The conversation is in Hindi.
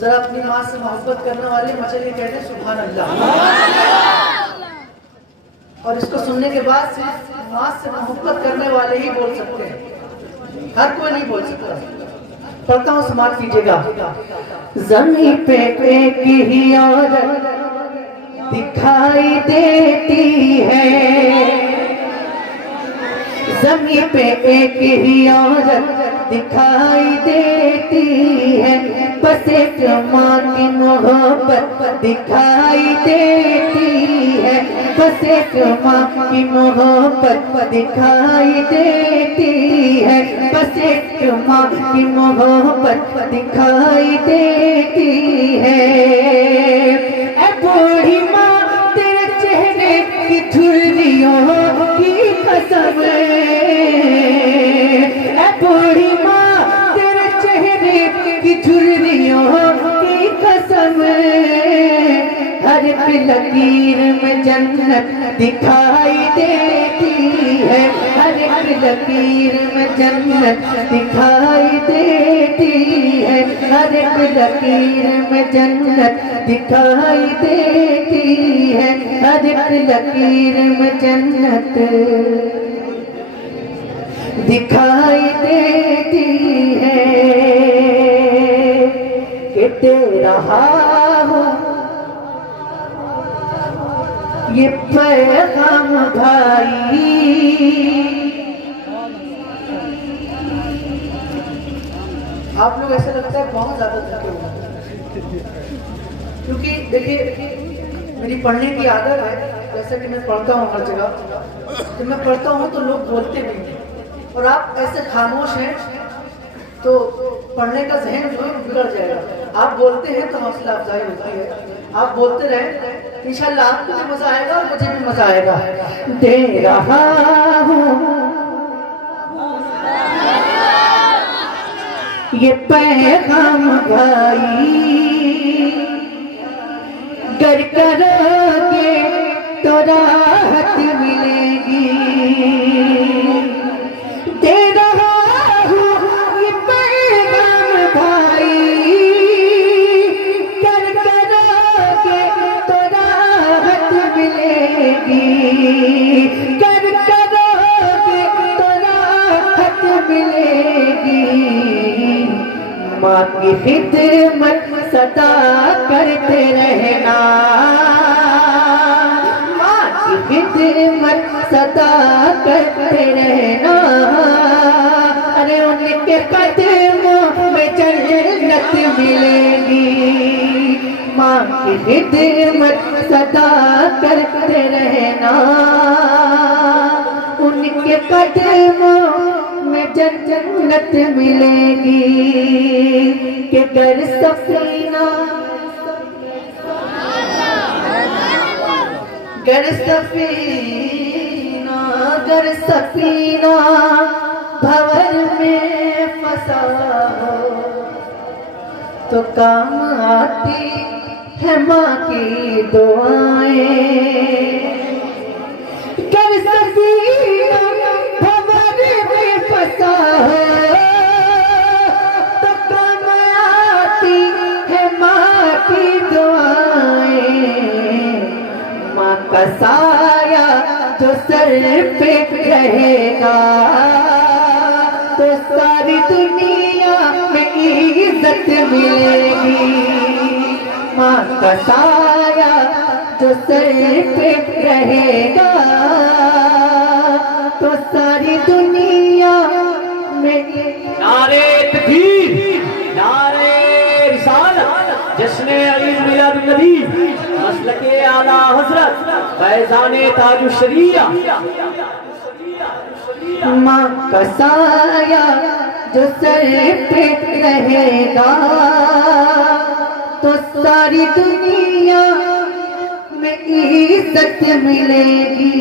जरा अपनी माँ से मोहब्बत करने वाले मचलिए कहते हैं सुभान अल्लाह। और इसको सुनने के बाद सिर्फ माँ से मोहब्बत करने वाले ही बोल सकते हैं, हर कोई नहीं बोल सकता। पढ़ता हूँ, समाप्त कीजिएगा। ज़मीं पे एक ही औरत दिखाई देती है, ज़मीं पे एक ही औरत दिखाई देती है, बस एक माँ की मोहब्बत दिखाई देती है, बस एक माँ की मोहब्बत दिखाई देती है, बस एक माँ की मोहब्बत दिखाई देती है। ऐ बूढ़ी माँ तेरे चेहरे की झुर्रियों की कसम, ऐ बूढ़ी माँ तेरे चेहरे की झुर्रियों की कसम, हर एक लकीर में जन्नत दिखाई देती है, हर एक लकीर में जन्नत दिखाई देती है, हर एक लकीर में जन्नत दिखाई देती है, हर एक लकीर में जन्नत दिखाई देती है। कि दे रहा हूँ ये पैगाम भाई, आप लोग ऐसा लगता है बहुत ज्यादा थके हुए, क्योंकि देखिए मेरी पढ़ने की आदत है, जैसे कि मैं पढ़ता हूँ हर जगह, जब मैं पढ़ता हूँ तो लोग बोलते नहीं हैं और आप ऐसे खामोश हैं तो पढ़ने का जहन जो है बिगड़ जाएगा। आप बोलते हैं तो हौसला अफजाई होती है, आप बोलते रहें, इंशाल्लाह आपको भी मजा आएगा और मुझे भी मजा आएगा। दे रहा हूँ ये पैगाम भाई, गर करोगे तो राहत मिलेगी। दे रहा हूँ ये पैगाम भाई, गर करोगे तो राहत मिलेगी, गर करोगे तो राहत मिलेगी। माँ की खिदमत सदा करते रहना, माँ की खिदमत सदा करते रहना, अरे उनके कदमों में जन्नत मिलेगी। माँ की खिदमत सदा करते रहना, उनके कदमों में जन्नत मिलेगी। कि गर सफीना, गर सफीना, गर सफीना भंवर में फंसा हो तो काम आती है माँ की दुआएं। गर सफीना भंवर में फंसा हो तो काम आती है माँ की दुआएं। माँ का साया जो सर पे रहेगा तो सारी दुनिया में इज्जत मिलेगी। माँ का साया जो सर पे रहेगा तो सारी दुनिया में। नारे तकबीर, नारे रिसालत, जश्न अली मिलाद नबी, मसलके आला हजरत फैजाने ताजुश शरिया। माँ का साया जो सर पे रहेगा तो सारी दुनिया में इज्जत मिलेगी।